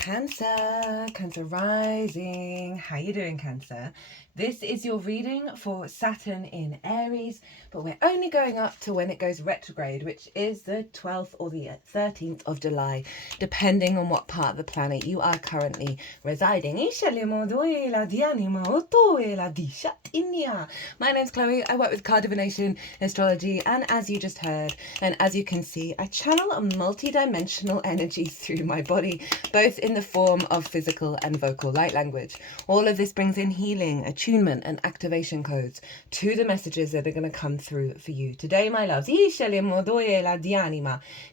Cancer rising. How you doing, Cancer? This is your reading for Saturn in Aries, but we're only going up to when it goes retrograde, which is the 12th or the 13th of July, depending on what part of the planet you are currently residing. My name's Chloe. I work with card divination, astrology, and as you just heard, and as you can see, I channel a multi-dimensional energy through my body, both in the form of physical and vocal light language. All of this brings in healing, attunement, and activation codes to the messages that are going to come through for you today, my loves.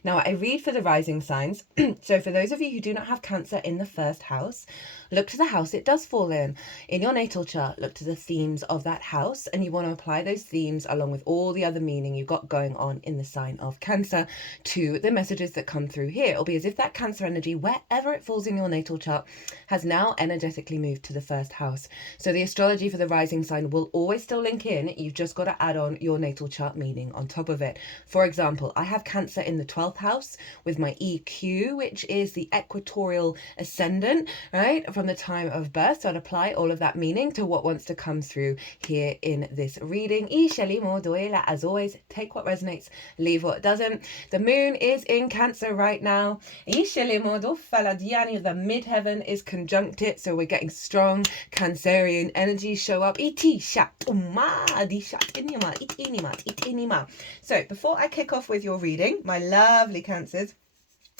Now, I read for the rising signs. So for those of you who do not have Cancer in the first house, look to the house it does fall in. In your natal chart, look to the themes of that house, and you want to apply those themes along with all the other meaning you've got going on in the sign of Cancer to the messages that come through here. It'll be as if that Cancer energy, wherever it falls in your natal chart, has now energetically moved to the first house. So the astrology for the rising sign will always still link in. You've just got to add on your natal chart meaning on top of it. For example, I have Cancer in the 12th house with my EQ, which is the equatorial ascendant, right, from the time of birth. So I'd apply all of that meaning to what wants to come through here in this reading. As always, take what resonates, leave what doesn't. The moon is in Cancer right now. The midheaven is conjuncted, so we're getting strong Cancerian energy show up. So before I kick off with your reading, my lovely Cancers,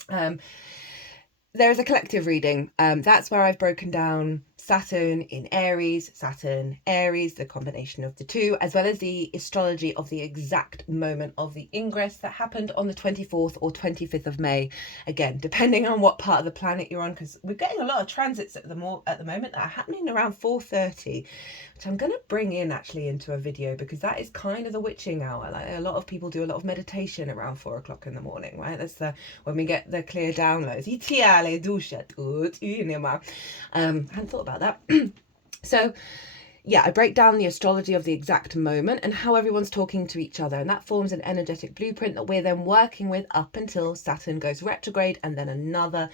there is a collective reading. That's where I've broken down Saturn in Aries, Saturn, Aries, the combination of the two, as well as the astrology of the exact moment of the ingress that happened on the 24th or 25th of May. Again, depending on what part of the planet you're on, because we're getting a lot of transits at the moment that are happening around 4:30, which I'm going to bring in actually into a video, because that is kind of the witching hour. Like, a lot of people do a lot of meditation around 4 o'clock in the morning, right? That's when we get the clear downloads. Hadn't thought about that. So yeah, I break down the astrology of the exact moment and how everyone's talking to each other, and that forms an energetic blueprint that we're then working with up until Saturn goes retrograde, and then another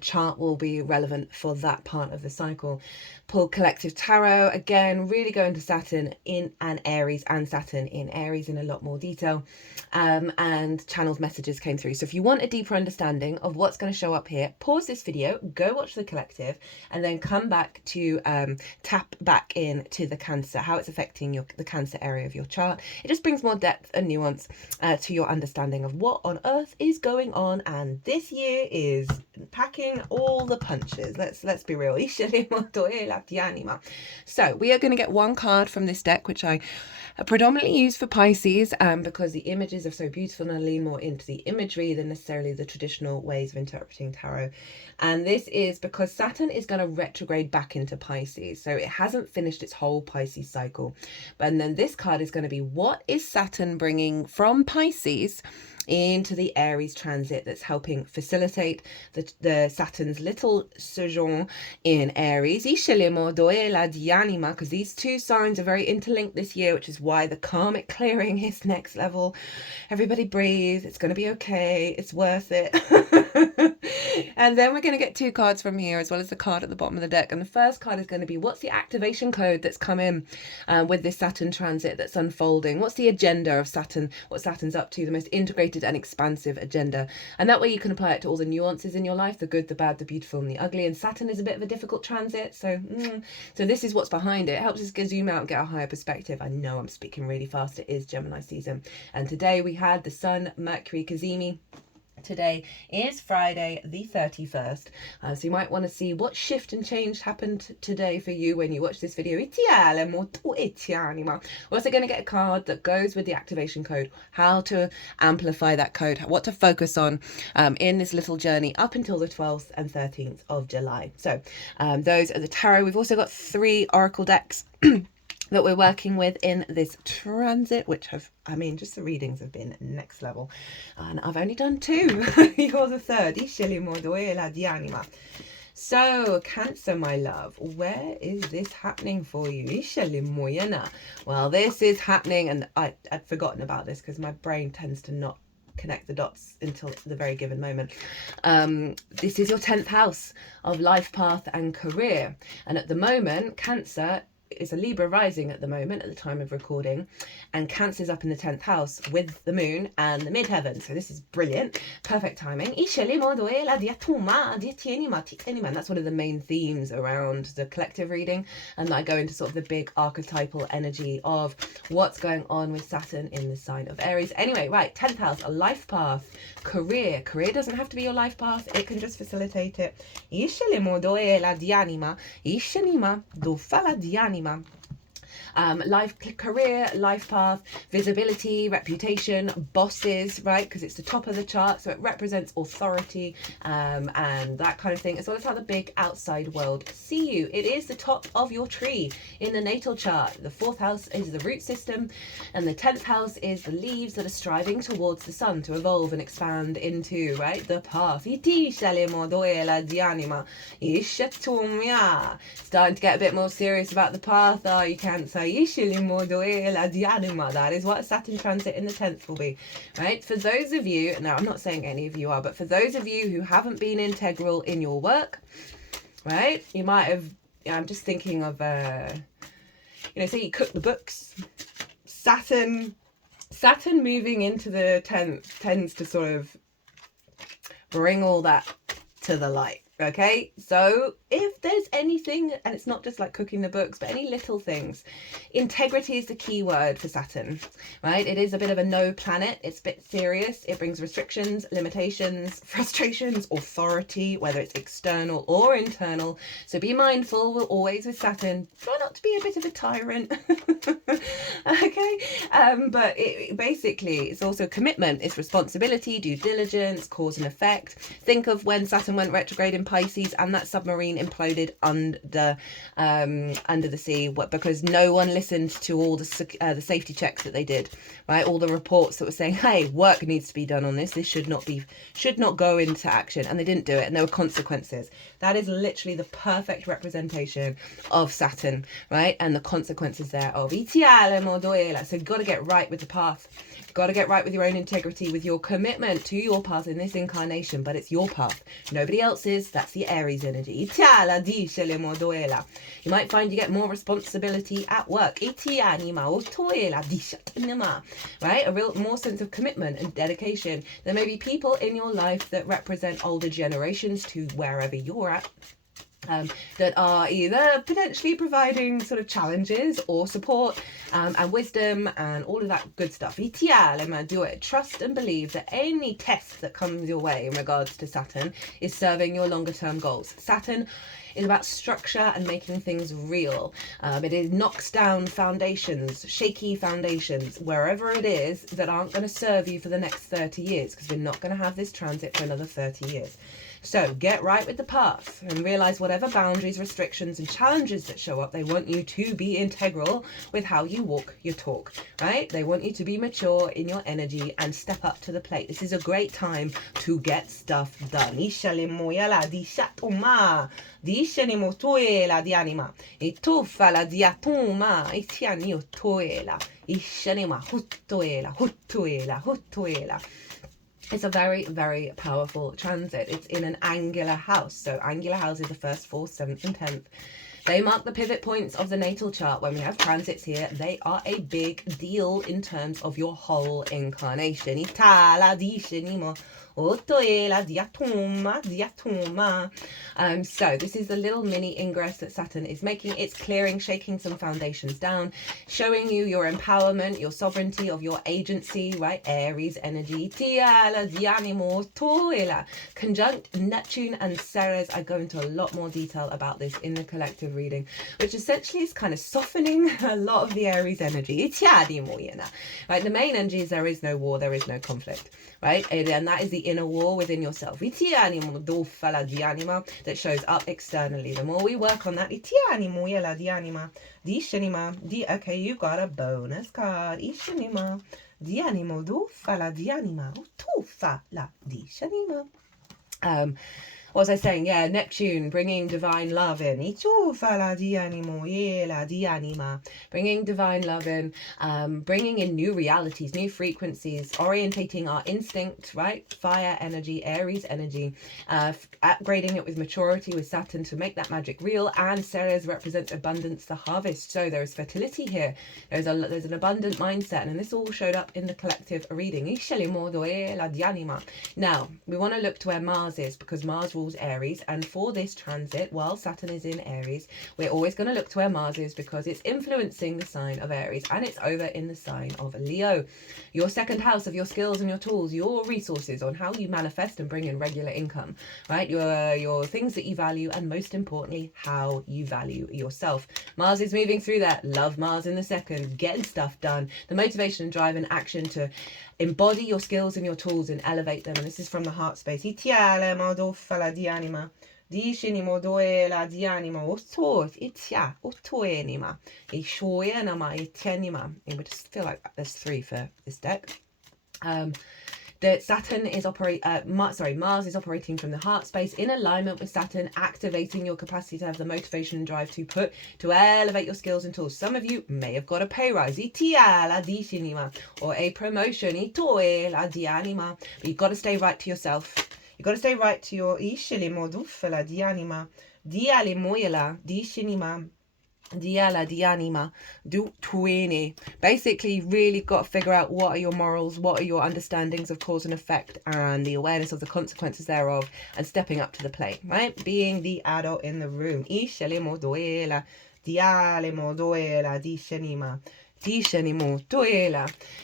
chart will be relevant for that part of the cycle. Pull collective tarot, again, really go into Saturn in an Aries and Saturn in Aries in a lot more detail, and channeled messages came through. So if you want a deeper understanding of what's going to show up here, pause this video, go watch the collective, and then come back to tap back in to the Cancer, how it's affecting the Cancer area of your chart. It just brings more depth and nuance to your understanding of what on earth is going on, and this year is packing all the punches. Let's be real. So we are going to get one card from this deck, which I predominantly use for Pisces, because the images are so beautiful and I lean more into the imagery than necessarily the traditional ways of interpreting tarot. And this is because Saturn is going to retrograde back into Pisces, so it hasn't finished its whole Pisces cycle. And then this card is going to be, what is Saturn bringing from Pisces into the Aries transit that's helping facilitate the Saturn's little sojourn in Aries, because these two signs are very interlinked this year, which is why the karmic clearing is next level. Everybody breathe, it's going to be okay, it's worth it. And then we're going to get two cards from here, as well as the card at the bottom of the deck. And the first card is going to be, what's the activation code that's come in with this Saturn transit that's unfolding? What's the agenda of Saturn? What Saturn's up to, the most integrated and expansive agenda. And that way you can apply it to all the nuances in your life, the good, the bad, the beautiful, and the ugly. And Saturn is a bit of a difficult transit, so this is what's behind it. It helps us zoom out and get a higher perspective. I know I'm speaking really fast. It is Gemini season. And today we had the Sun, Mercury, Cazimi. Today is Friday the 31st, so you might want to see what shift and change happened today for you when you watch this video. We're also going to get a card that goes with the activation code, how to amplify that code, what to focus on in this little journey up until the 12th and 13th of July. So those are the tarot. We've also got 3 oracle decks that we're working with in this transit, which just the readings have been next level, and I've only done 2. You're the third. So Cancer, my love, where is this happening for you? Well, this is happening, and I'd forgotten about this because my brain tends to not connect the dots until the very given moment. This is your 10th house of life path and career. And at the moment, Cancer is a Libra rising at the moment at the time of recording, and Cancer's up in the 10th house with the moon and the midheaven, so this is brilliant, perfect timing. That's one of the main themes around the collective reading, and I go into sort of the big archetypal energy of what's going on with Saturn in the sign of Aries. Anyway, right, 10th house, a life path, career doesn't have to be your life path, it can just facilitate it. Career, life path, visibility, reputation, bosses, right? Because it's the top of the chart, so it represents authority and that kind of thing, as well as how the big outside world see you. It is the top of your tree in the natal chart. The 4th house is the root system, and the 10th house is the leaves that are striving towards the sun to evolve and expand into, right, the path. Starting to get a bit more serious about the path, are you, Cancer? That is what a Saturn transit in the 10th will be, right? For those of you, now I'm not saying any of you are, but for those of you who haven't been integral in your work, right, you might have, I'm just thinking of, say you cook the books, Saturn moving into the 10th tends to sort of bring all that to the light. Okay, so if there's anything, and it's not just like cooking the books, but any little things, integrity is the key word for Saturn, right? It is a bit of a no planet. It's a bit serious. It brings restrictions, limitations, frustrations, authority, whether it's external or internal. So be mindful. We're always with Saturn. Try not to be a bit of a tyrant. Okay, but basically it's also commitment. It's responsibility, due diligence, cause and effect. Think of when Saturn went retrograde in Pisces and that submarine imploded under the sea, because no one listened to all the safety checks that they did, right? All the reports that were saying, hey, work needs to be done on this. This should not go into action, and they didn't do it, and there were consequences. That is literally the perfect representation of Saturn, right? And the consequences thereof. So you've got to get right with the path. You've got to get right with your own integrity, with your commitment to your path in this incarnation, but it's your path, nobody else's. That's the Aries energy. You might find you get more responsibility at work, right? A real more sense of commitment and dedication. There may be people in your life that represent older generations to wherever you're at, that are either potentially providing sort of challenges or support and wisdom and all of that good stuff. Do it. Trust and believe that any test that comes your way in regards to Saturn is serving your longer term goals. Saturn is about structure and making things real. It knocks down foundations, shaky foundations, wherever it is, that aren't going to serve you for the next 30 years, because we're not going to have this transit for another 30 years. So get right with the path and realize whatever boundaries, restrictions and challenges that show up, they want you to be integral with how you walk your talk, right? They want you to be mature in your energy and step up to the plate. This is a great time to get stuff done. It's a very, very powerful transit. It's in an angular house. So angular houses are 1st, 4th, 7th and 10th. They mark the pivot points of the natal chart. When we have transits here, they are a big deal in terms of your whole incarnation. So this is the little mini ingress that Saturn is making. It's clearing, shaking some foundations down, showing you your empowerment, your sovereignty of your agency, right? Aries energy. Conjunct Neptune and Ceres. I go into a lot more detail about this in the collective reading, which essentially is kind of softening a lot of the Aries energy. Right? The main energy is there is no war, there is no conflict, right? And that is the inner war within yourself. That shows up externally. The more we work on that, okay, you got a bonus card. what was I saying? Yeah, Neptune, bringing divine love in. Bringing divine love in, bringing in new realities, new frequencies, orientating our instinct, right? Fire energy, Aries energy, upgrading it with maturity with Saturn to make that magic real. And Ceres represents abundance, the harvest. So there is fertility here. There's an abundant mindset, and this all showed up in the collective reading. Now, we want to look to where Mars is, because Mars rules Aries, and for this transit, while Saturn is in Aries, we're always going to look to where Mars is, because it's influencing the sign of Aries, and it's over in the sign of Leo. Your second house of your skills and your tools, your resources on how you manifest and bring in regular income, right? Your things that you value, and most importantly, how you value yourself. Mars is moving through that. Love Mars in the second, getting stuff done, the motivation and drive and action to embody your skills and your tools and elevate them. And this is from the heart space. And we just feel like there's 3 for this deck. That Saturn is Mars is operating from the heart space in alignment with Saturn, activating your capacity to have the motivation and drive to elevate your skills and tools. Some of you may have got a pay rise, or a promotion, but you've got to stay right to yourself. You've got to stay right to your basically really got to figure out what are your morals, what are your understandings of cause and effect, and the awareness of the consequences thereof, and stepping up to the plate, right? Being the adult in the room.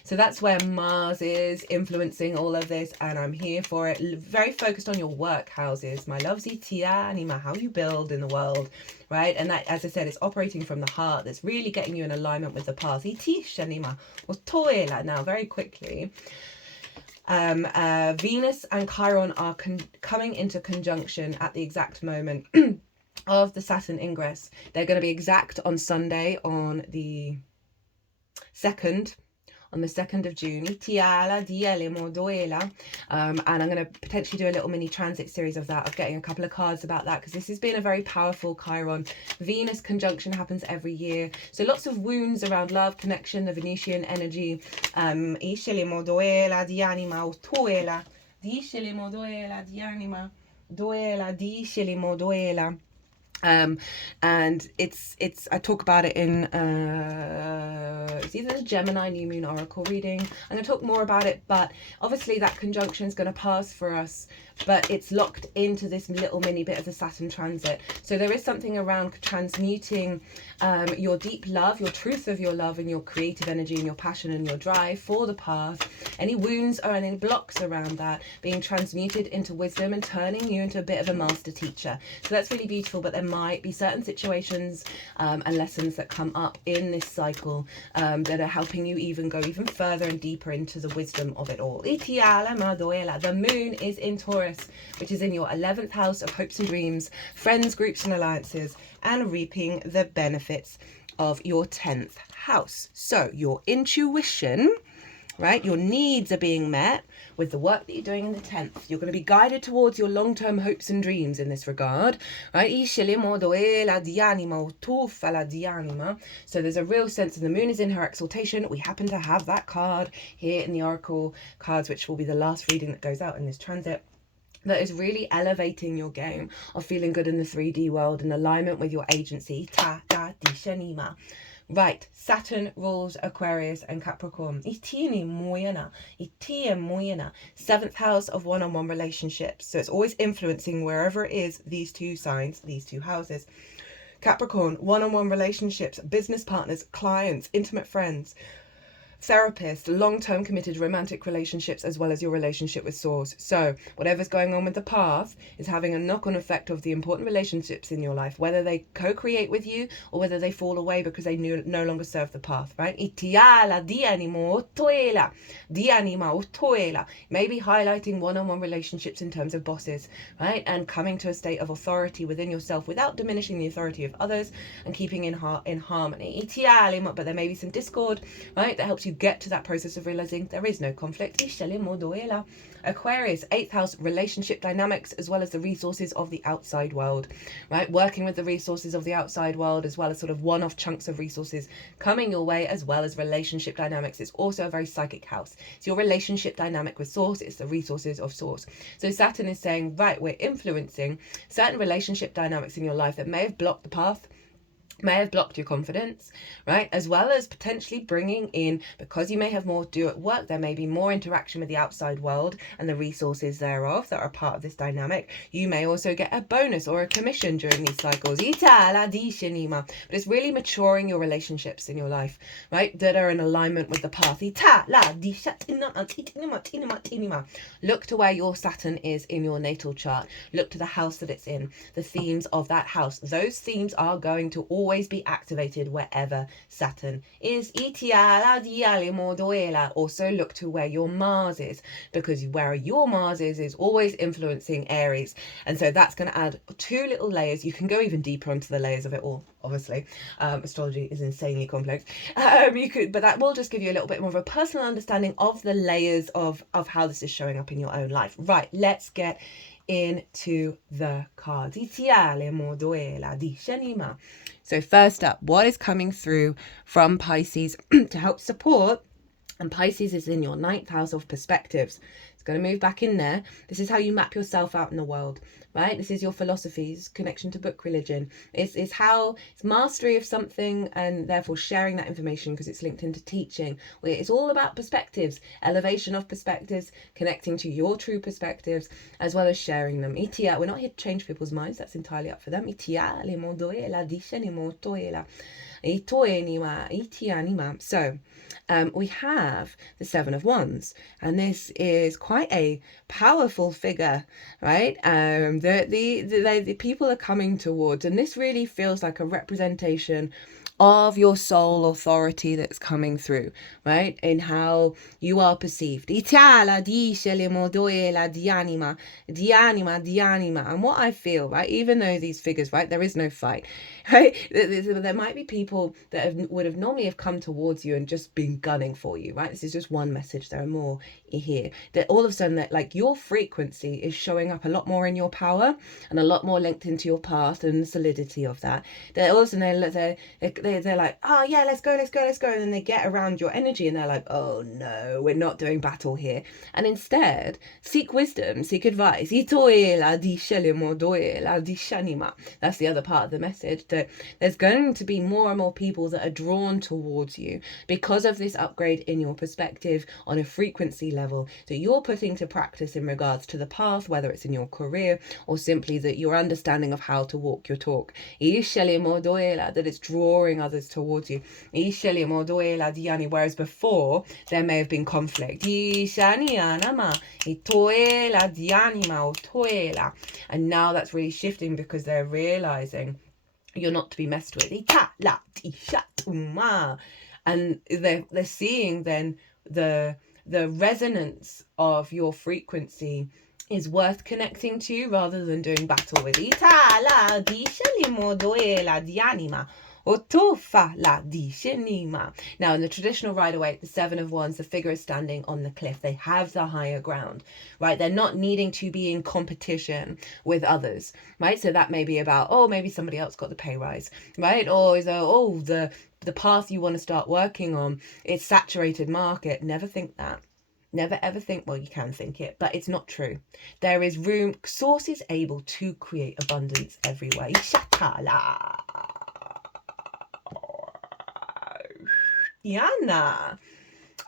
So that's where Mars is influencing all of this, and I'm here for it. Very focused on your work houses, my loves, how you build in the world, right? And that, as I said, it's operating from the heart. That's really getting you in alignment with the path. Now, very quickly, Venus and Chiron are coming into conjunction at the exact moment of the Saturn ingress. They're going to be exact on Sunday, on the 2nd of June. And I'm going to potentially do a little mini transit series of that, of getting a couple of cards about that, because this has been a very powerful Chiron Venus conjunction, happens every year. So lots of wounds around love, connection, the Venusian energy. And it's I talk about it in it's either the Gemini New Moon Oracle reading. I'm going to talk more about it, but obviously that conjunction is going to pass for us, but it's locked into this little mini bit of the Saturn transit. So there is something around transmuting your deep love, your truth of your love, and your creative energy and your passion and your drive for the path. Any wounds or any blocks around that being transmuted into wisdom and turning you into a bit of a master teacher. So that's really beautiful, but there might be certain situations and lessons that come up in this cycle that are helping you go even further and deeper into the wisdom of it all. The moon is in Taurus, which is in your 11th house of hopes and dreams, friends, groups and alliances, and reaping the benefits of your 10th house. So your intuition, right? Your needs are being met with the work that you're doing in the 10th. You're going to be guided towards your long-term hopes and dreams in this regard, right? So there's a real sense of the moon is in her exaltation. We happen to have that card here in the Oracle cards, which will be the last reading that goes out in this transit. That is really elevating your game of feeling good in the 3D world in alignment with your agency. Right, Saturn rules Aquarius and Capricorn. 7th house of one-on-one relationships. So it's always influencing wherever it is, these two signs, these two houses. Capricorn, one-on-one relationships, business partners, clients, intimate friends, therapist, long-term committed romantic relationships, as well as your relationship with source. So whatever's going on with the path is having a knock-on effect of the important relationships in your life, whether they co-create with you or whether they fall away because they no longer serve the path, right? Maybe highlighting one-on-one relationships in terms of bosses, right? And coming to a state of authority within yourself without diminishing the authority of others and keeping in harmony. But there may be some discord, right? That helps you to get to that process of realizing there is no conflict. Aquarius, 8th house, relationship dynamics, as well as the resources of the outside world, right? Working with the resources of the outside world, as well as sort of one-off chunks of resources coming your way, as well as relationship dynamics. It's also a very psychic house. It's your relationship dynamic with source. It's the resources of source. So Saturn is saying, right, we're influencing certain relationship dynamics in your life that may have blocked the path, may have blocked your confidence, right? As well as potentially bringing in, because you may have more to do at work, there may be more interaction with the outside world and the resources thereof that are part of this dynamic. You may also get a bonus or a commission during these cycles. But it's really maturing your relationships in your life, right? That are in alignment with the path. Look to where your Saturn is in your natal chart. Look to the house that it's in, the themes of that house. Those themes are going to always be activated wherever Saturn is. Also look to where your Mars is, because where your Mars is always influencing Aries, and so that's going to add 2 little layers. You can go even deeper into the layers of it all, obviously. Astrology is insanely complex. But that will just give you a little bit more of a personal understanding of the layers of how this is showing up in your own life. Right, let's get into the cards. So first up, what is coming through from Pisces to help support? And Pisces is in your 9th house of perspectives. It's going to move back in there. This is how you map yourself out in the world, right? This is your philosophies, connection to book religion. It's how it's mastery of something, and therefore sharing that information because it's linked into teaching. It's all about perspectives, elevation of perspectives, connecting to your true perspectives, as well as sharing them. We're not here to change people's minds. That's entirely up for them. So we have the 7 of Wands, and this is quite a powerful figure, right? The people are coming towards, and this really feels like a representation of your soul authority that's coming through, right? In how you are perceived. And what I feel, right, even though these figures, right, there is no fight, right? There might be people that would have normally have come towards you and just been gunning for you, right? This is just one message. There are more here. That all of a sudden, that like your frequency is showing up a lot more in your power and a lot more linked into your path and the solidity of that. That all of a sudden they're like, oh yeah, let's go. And then they get around your energy and they're like, oh no, we're not doing battle here. And instead, seek wisdom, seek advice. That's the other part of the message, that there's going to be more and more people that are drawn towards you because of this upgrade in your perspective on a frequency level that you're putting to practice in regards to the path, whether it's in your career or simply that your understanding of how to walk your talk. That it's drawing others towards you. Whereas before there may have been conflict. And now that's really shifting because they're realizing you're not to be messed with. And they're seeing then the resonance of your frequency is worth connecting to rather than doing battle with. Now, in the traditional Rider-Waite, the 7 of Wands, the figure is standing on the cliff. They have the higher ground, right? They're not needing to be in competition with others, right? So that may be about, oh, maybe somebody else got the pay rise, right? Or the path you want to start working on, it's saturated market. Never think that. Never ever think, well, you can think it, but it's not true. There is room. Source is able to create abundance everywhere. Yana.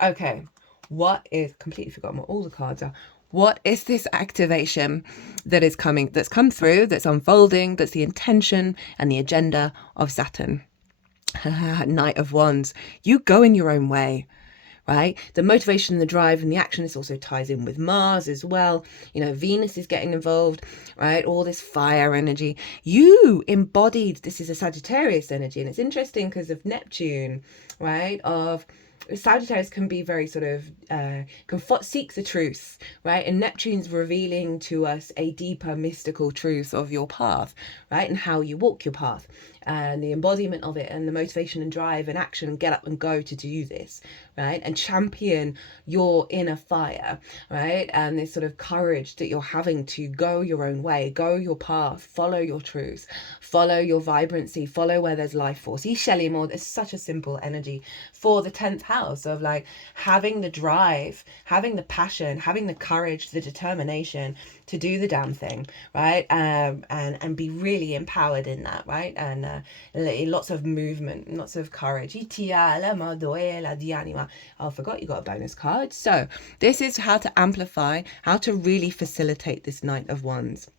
Okay, what is, completely forgotten what all the cards are. What is this activation that is coming, that's come through, that's unfolding, that's the intention and the agenda of Saturn? Knight of Wands. You go in your own way, right? The motivation, the drive, and the action. This also ties in with Mars as well. You know, Venus is getting involved, right? All this fire energy. You embodied, this is a Sagittarius energy, and it's interesting because of Neptune, right? Of Sagittarius can be very sort of seek the truth, right? And Neptune's revealing to us a deeper mystical truth of your path, right? And how you walk your path. and the embodiment of it, and the motivation and drive and action and get up and go to do this, right? And champion your inner fire, right? And this sort of courage that you're having to go your own way, go your path, follow your truth, follow your vibrancy, follow where there's life force. It's such a simple energy for the 10th house of like having the drive, having the passion, having the courage, the determination to do the damn thing, right? And be really empowered in that, right? And lots of movement, lots of courage. Oh, I forgot you got a bonus card. So this is how to amplify, how to really facilitate this Knight of Wands.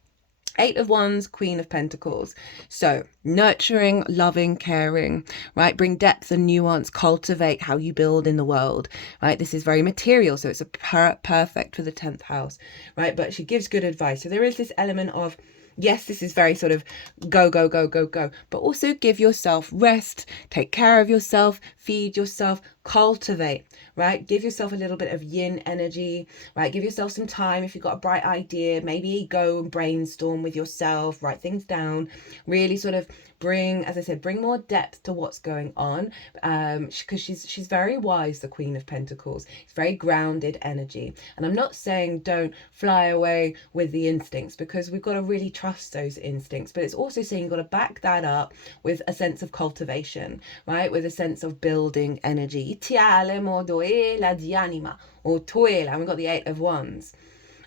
8 of Wands, Queen of Pentacles. So nurturing, loving, caring, right? Bring depth and nuance, cultivate how you build in the world, right? This is very material, so it's a perfect for the 10th house, right? But she gives good advice. So there is this element of, yes, this is very sort of go, go, go, go, go, but also give yourself rest, take care of yourself, feed yourself, cultivate, right? Give yourself a little bit of yin energy, right? Give yourself some time. If you've got a bright idea, maybe go and brainstorm with yourself, write things down, really sort of bring, as I said, bring more depth to what's going on, because she's very wise, the Queen of Pentacles. It's very grounded energy. And I'm not saying don't fly away with the instincts, because we've got to really trust those instincts, but it's also saying you've got to back that up with a sense of cultivation, right? With a sense of building energy. And we've got the 8 of Wands.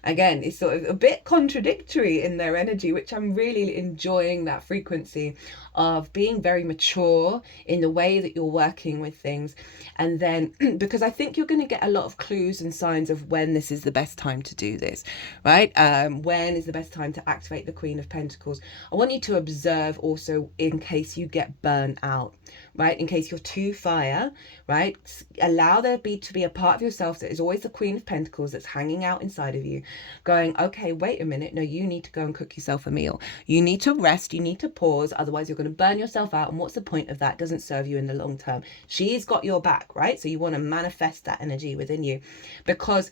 Again, it's sort of a bit contradictory in their energy, which I'm really enjoying, that frequency of being very mature in the way that you're working with things. And then, because I think you're going to get a lot of clues and signs of when this is the best time to do this, right? When is the best time to activate the Queen of Pentacles? I want you to observe also in case you get burnt out, right? In case you're too fire, right? Allow there to be a part of yourself that is always the Queen of Pentacles that's hanging out inside of you, going, okay, wait a minute. No, you need to go and cook yourself a meal. You need to rest. You need to pause. Otherwise, you're going to burn yourself out. And what's the point of that? It doesn't serve you in the long term. She's got your back, right? So you want to manifest that energy within you, because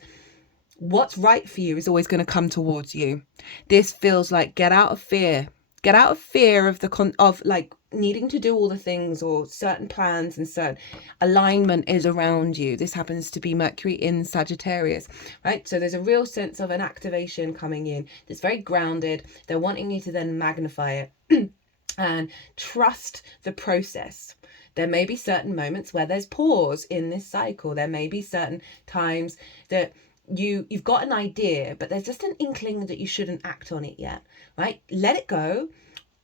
what's right for you is always going to come towards you. This feels like get out of fear. Get out of fear of like needing to do all the things or certain plans, and certain alignment is around you. This happens to be Mercury in Sagittarius, right? So there's a real sense of an activation coming in that's very grounded. They're wanting you to then magnify it and trust the process. There may be certain moments where there's pause in this cycle. There may be certain times that you've got an idea, but there's just an inkling that you shouldn't act on it yet, right? Let it go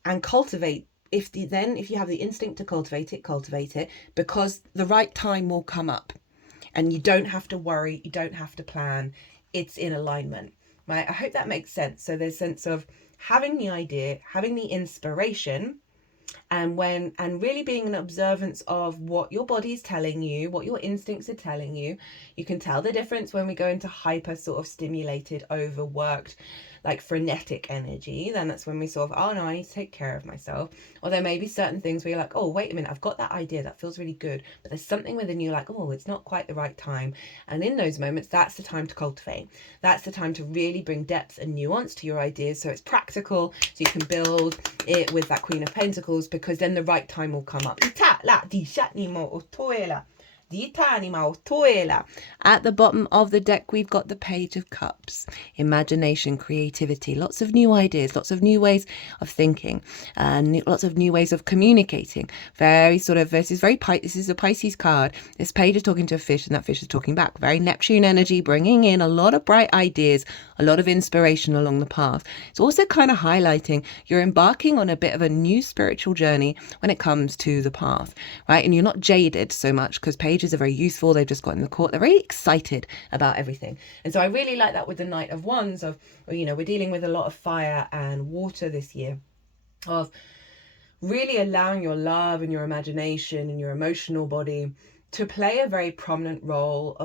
and cultivate. If you have the instinct to cultivate it, because the right time will come up, and you don't have to worry, you don't have to plan. It's in alignment, right? I hope that makes sense. So there's a sense of having the idea, having the inspiration, and really being an observance of what your body's telling you, what your instincts are telling you. You can tell the difference when we go into hyper sort of stimulated, overworked, like frenetic energy. Then that's when we sort of, oh no, I need to take care of myself. Or there may be certain things where you're like, oh, wait a minute, I've got that idea that feels really good, but there's something within you like, oh, it's not quite the right time. And in those moments, that's the time to cultivate. That's the time to really bring depth and nuance to your ideas, so it's practical, so you can build it with that Queen of Pentacles, because then the right time will come up. At the bottom of the deck, we've got the Page of Cups. Imagination, creativity, lots of new ideas, lots of new ways of thinking, and lots of new ways of communicating. Very sort of, this is a Pisces card. This page is talking to a fish, and that fish is talking back. Very Neptune energy, bringing in a lot of bright ideas, a lot of inspiration along the path. It's also kind of highlighting you're embarking on a bit of a new spiritual journey when it comes to the path, right? And you're not jaded so much, because pages are very useful. They've just got in the court. They're very excited about everything. And so I really like that with the Knight of Wands of, you know, we're dealing with a lot of fire and water this year, of really allowing your love and your imagination and your emotional body to play a very prominent role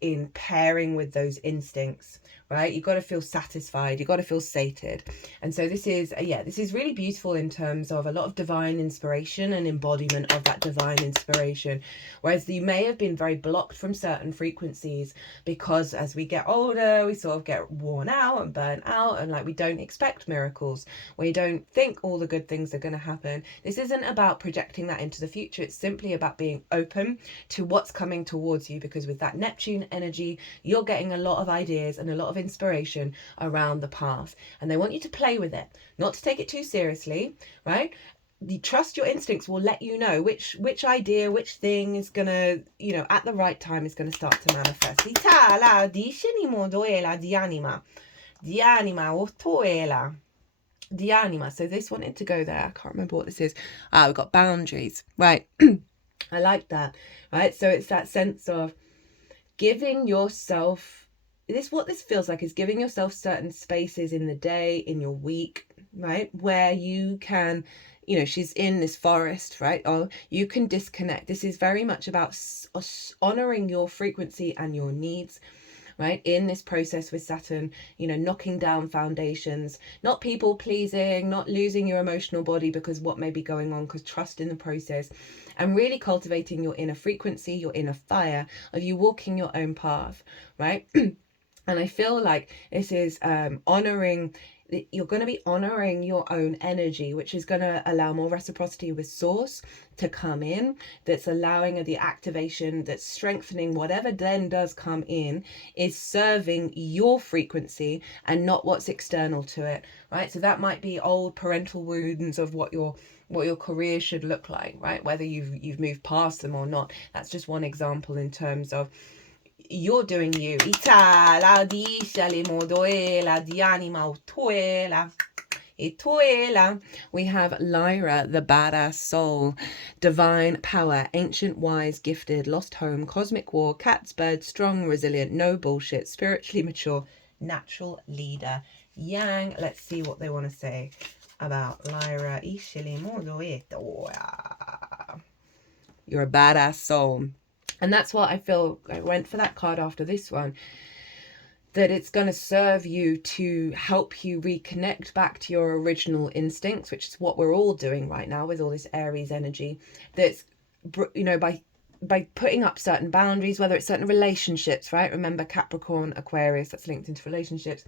in pairing with those instincts, right? You've got to feel satisfied, you've got to feel sated. And so this is really beautiful in terms of a lot of divine inspiration and embodiment of that divine inspiration. Whereas you may have been very blocked from certain frequencies because as we get older, we sort of get worn out and burnt out, and like we don't expect miracles. We don't think all the good things are going to happen. This isn't about projecting that into the future. It's simply about being open to what's coming towards you, because with that Neptune energy, you're getting a lot of ideas and a lot of inspiration around the path, and they want you to play with it, not to take it too seriously, right? You trust your instincts will let you know which idea, which thing is gonna, you know, at the right time is gonna start to manifest. The anima. So this wanted to go there. I can't remember what this is. We've got boundaries, right? I like that, right? So it's that sense of giving yourself what this feels like is giving yourself certain spaces in the day, in your week, right, where you can, you know, she's in this forest, right? Oh, you can disconnect. This is very much about honoring your frequency and your needs, right? In this process with Saturn, you know, knocking down foundations, not people pleasing, not losing your emotional body because what may be going on, because trust in the process, and really cultivating your inner frequency, your inner fire of you walking your own path, right? And I feel like this is honoring, you're going to be honoring your own energy, which is going to allow more reciprocity with source to come in, that's allowing the activation, that's strengthening whatever then does come in, is serving your frequency and not what's external to it, right? So that might be old parental wounds of what your career should look like, right? Whether you've moved past them or not. That's just one example in terms of you're doing you. We have Lyra, the badass soul, divine power, ancient, wise, gifted, lost home, cosmic war, cat's bird, strong, resilient, no bullshit, spiritually mature, natural leader. Yang, let's see what they want to say about Lyra. You're a badass soul. And that's what I feel, I went for that card after this one, that it's going to serve you to help you reconnect back to your original instincts, which is what we're all doing right now with all this Aries energy. That's, you know, by putting up certain boundaries, whether it's certain relationships, right? Remember Capricorn, Aquarius, that's linked into relationships,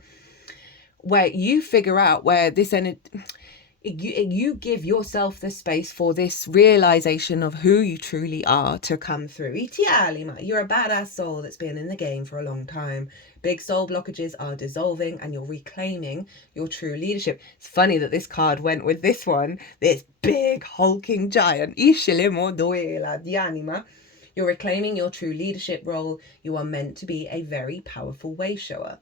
where you figure out where this energy, you give yourself the space for this realization of who you truly are to come through. You're a badass soul that's been in the game for a long time. Big soul blockages are dissolving and you're reclaiming your true leadership. It's funny that this card went with this one, this big hulking giant. You're reclaiming your true leadership role. You are meant to be a very powerful way shower.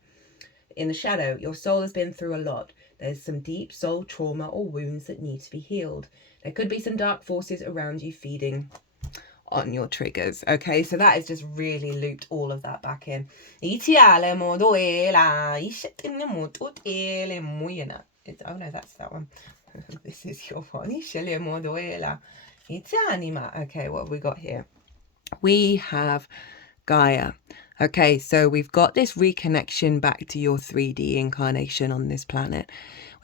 In the shadow, your soul has been through a lot. There's some deep soul trauma or wounds that need to be healed. There could be some dark forces around you feeding on your triggers. Okay, so that has just really looped all of that back in. Oh no, that's that one. This is your one. Okay, what have we got here? We have Gaia. Okay, so we've got this reconnection back to your 3D incarnation on this planet.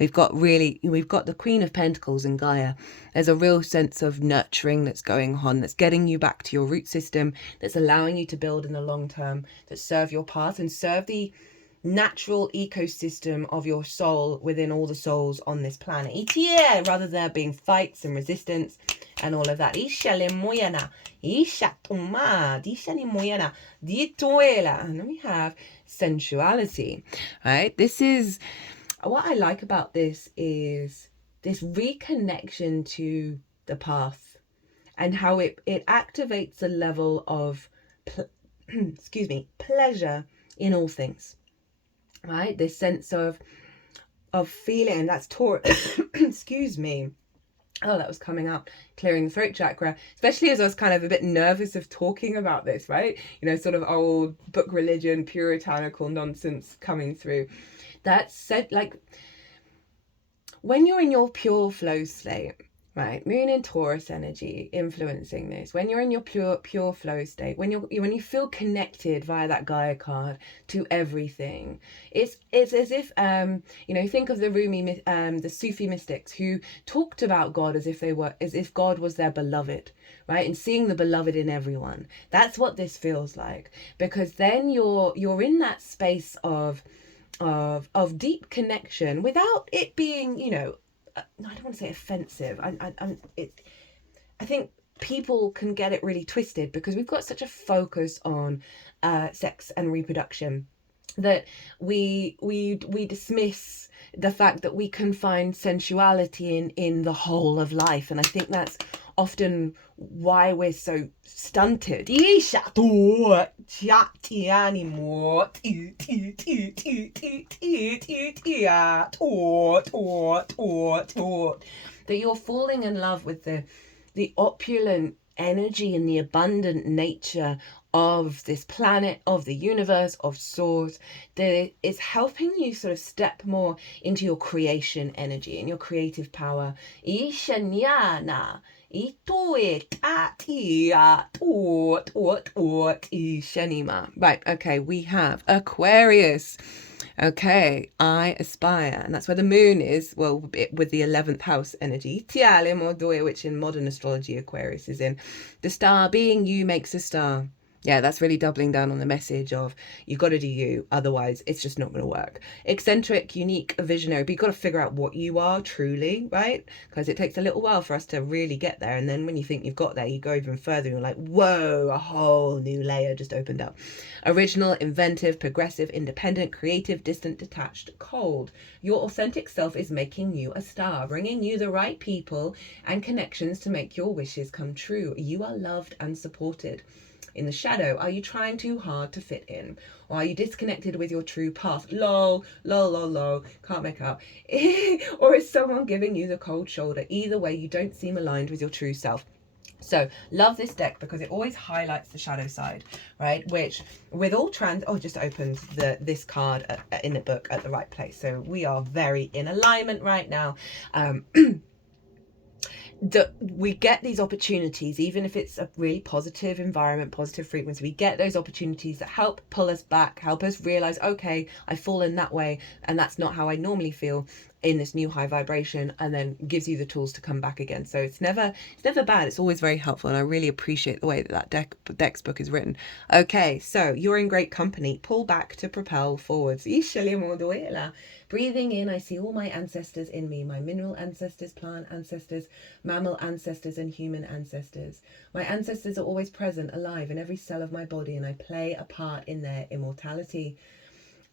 We've got the Queen of Pentacles and Gaia. There's a real sense of nurturing that's going on, that's getting you back to your root system, that's allowing you to build in the long term, that serve your path and serve the natural ecosystem of your soul within all the souls on this planet. Rather than there being fights and resistance and all of that. And then we have sensuality, right? This is what I like about this, is this reconnection to the path and how it activates a level of pleasure in all things, right? This sense of feeling, and that's Taurus. Excuse me. Oh, that was coming out, clearing the throat chakra, especially as I was kind of a bit nervous of talking about this, right? You know, sort of old book religion, puritanical nonsense coming through. That said, like, when you're in your pure flow state, Right, Moon in Taurus energy influencing this. When you're in your pure flow state, when you feel connected via that Gaia card to everything, it's as if think of the the Sufi mystics who talked about God as if God was their beloved, right? And seeing the beloved in everyone. That's what this feels like, because then you're in that space of deep connection without it being, I don't want to say offensive. I think people can get it really twisted because we've got such a focus on sex and reproduction that we dismiss the fact that we can find sensuality in the whole of life, and I think that's often why we're so stunted. That you're falling in love with the opulent energy and the abundant nature of this planet, of the universe, of source, that is helping you sort of step more into your creation energy and your creative power. Ishanyana. Right, okay, we have Aquarius. Okay, I aspire, and that's where the moon is, well, with the 11th house energy, which in modern astrology Aquarius is in. The star being you makes a star. Yeah, that's really doubling down on the message of you've got to do you, otherwise it's just not going to work. Eccentric, unique, visionary, but you've got to figure out what you are truly, right? Because it takes a little while for us to really get there, and then when you think you've got there, you go even further and you're like, whoa, a whole new layer just opened up. Original, inventive, progressive, independent, creative, distant, detached, cold. Your authentic self is making you a star, bringing you the right people and connections to make your wishes come true. You are loved and supported. In the shadow, are you trying too hard to fit in? Or are you disconnected with your true path? Lol, can't make out. Or is someone giving you the cold shoulder? Either way, you don't seem aligned with your true self. So love this deck because it always highlights the shadow side, right? Which with all just opened this card in the book at the right place. So we are very in alignment right now. We get these opportunities, even if it's a really positive environment, positive frequency, we get those opportunities that help pull us back, help us realize, okay, I've fallen that way and that's not how I normally feel in this new high vibration, and then gives you the tools to come back again. So it's never bad. It's always very helpful, and I really appreciate the way that deck's book is written. Okay, so you're in great company. Pull back to propel forwards. Breathing in, I see all my ancestors in me, my mineral ancestors, plant ancestors, mammal ancestors, and human ancestors. My ancestors are always present, alive in every cell of my body, and I play a part in their immortality.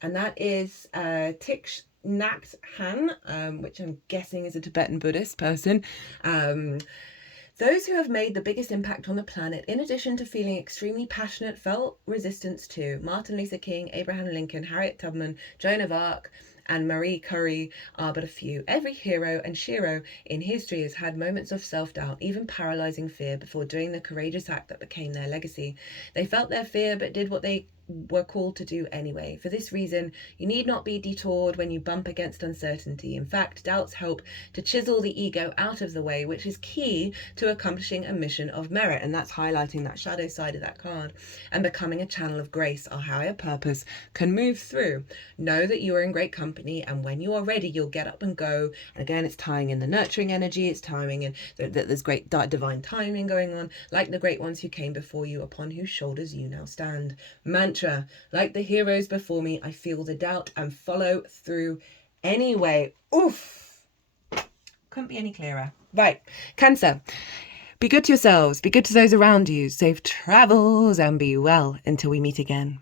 And that is Thich Nhat Hanh, which I'm guessing is a Tibetan Buddhist person. Those who have made the biggest impact on the planet, in addition to feeling extremely passionate, felt resistance too. Martin Luther King, Abraham Lincoln, Harriet Tubman, Joan of Arc, and Marie Curie are but a few. Every hero and shero in history has had moments of self-doubt, even paralyzing fear, before doing the courageous act that became their legacy. They felt their fear but did what they were called to do anyway. For this reason, you need not be detoured when you bump against uncertainty. In fact, doubts help to chisel the ego out of the way, which is key to accomplishing a mission of merit. And that's highlighting that shadow side of that card. And becoming a channel of grace, our higher purpose can move through. Know that you are in great company, and when you are ready, you'll get up and go. And again, it's tying in the nurturing energy. It's tying in that there's great divine timing going on, like the great ones who came before you, upon whose shoulders you now stand. Mantra, like the heroes before me, I feel the doubt and follow through anyway. Oof, couldn't be any clearer. Right, Cancer, be good to yourselves, be good to those around you, safe travels, and be well until we meet again.